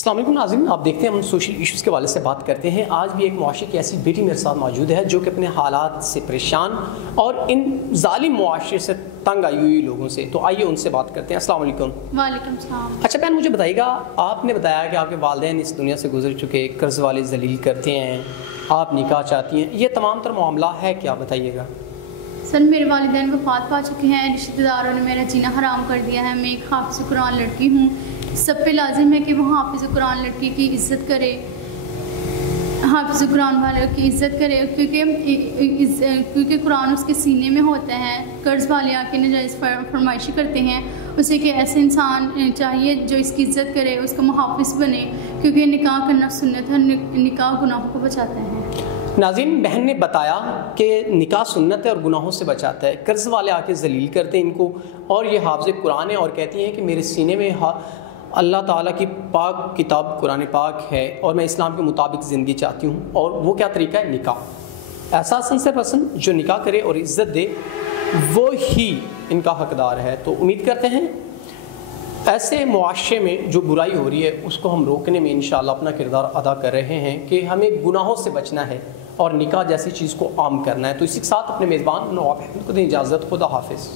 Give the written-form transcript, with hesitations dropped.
अस्सलाम वालेकुम नाज़रीन, आप देखते हैं हम सोशल इश्यूज़ के वाले से बात करते हैं। आज भी एक मुआशरे की ऐसी बेटी मेरे साथ मौजूद है जो कि अपने हालात से परेशान और इन जालिम मुआशरे से तंग आई हुई लोगों से, तो आइए उनसे बात करते हैं। अस्सलाम वालेकुम। वालेकुम सलाम। अच्छा बहन, मुझे बताइएगा, आपने बताया कि आपके वालिदैन इस दुनिया से गुजर चुके, कर्ज़ वाले ज़लील करते हैं, आप निकाह चाहती हैं, ये तमाम तर मामला है क्या, बताइएगा। सर, मेरे वालिदैन वफ़ात पा चुके हैं, रिश्तेदारों ने मेरा जीना हराम कर दिया है। मैं एक हाफ़िज़ कुरान लड़की हूँ, सब पे लाजिम है कि वो हाफ़िज़ कुरान लड़की की इज़्ज़त करे, हाफ़िज़ कुरान वाले की इज़्ज़त करे, क्योंकि कुरान उसके सीने में होता है। कर्ज़ वाले आके नाजायज़ फरमाइशी करते हैं, उसे कि ऐसे इंसान चाहिए जो इसकी इज़्ज़त करे, उसका मुहाफ़िज़ बने, क्योंकि निकाह करना सुन्नत है, निकाह गुनाहों को बचाता है। नाज़रीन, बहन ने बताया कि निकाह सुन्नत है और गुनाहों से बचाता है। कर्ज़ वाले आके ज़लील करते हैं इनको, और ये हाफ़िज़ कुरान है और कहती हैं कि मेरे सीने में अल्लाह ताला की पाक किताब कुरान पाक है और मैं इस्लाम के मुताबिक ज़िंदगी चाहती हूँ। और वो क्या तरीका है? निकाह। ऐसा से पर्सन जो निकाह करे और इज़्ज़त दे, वो ही इनका हकदार है। तो उम्मीद करते हैं ऐसे मुआशरे में जो बुराई हो रही है उसको हम रोकने में इंशाअल्लाह अपना किरदार अदा कर रहे हैं कि हमें गुनाहों से बचना है और निकाह जैसी चीज़ को आम करना है। तो इसी के साथ अपने मेज़बान नवाब अहमद को दें इजाज़त। खुदा हाफिज़।